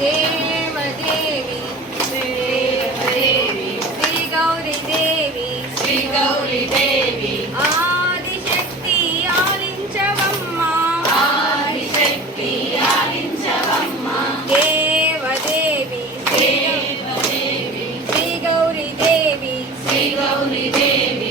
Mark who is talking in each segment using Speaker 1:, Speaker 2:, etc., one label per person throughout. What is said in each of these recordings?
Speaker 1: Devadevi Devadevi Shri Gauri Devi Sri Gauri Devi Adishakti ఆలించవమ్మ. Adishakti ఆలించవమ్మ. Devadevi Devadevi. Shri Gauri Devi Sri Gauri Devi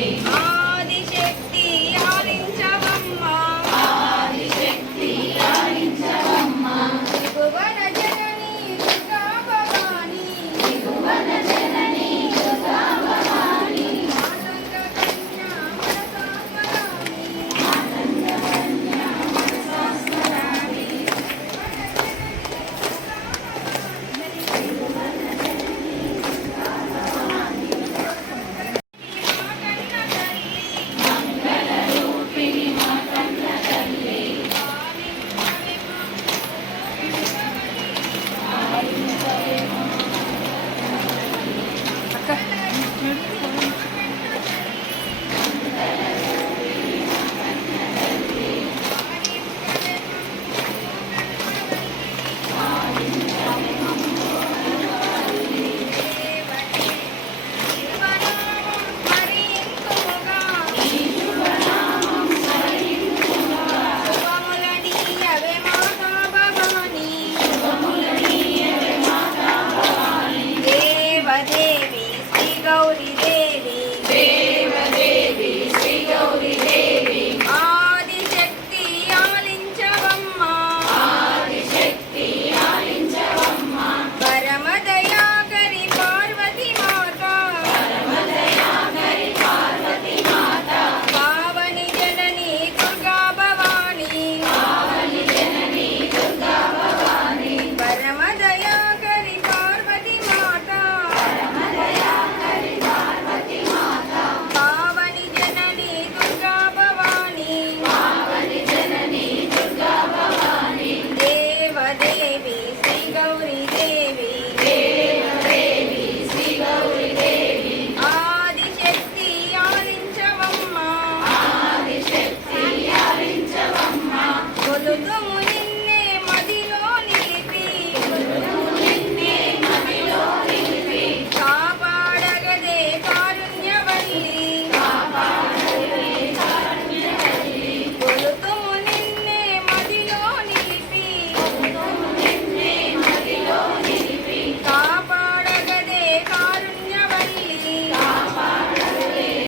Speaker 1: Thank you.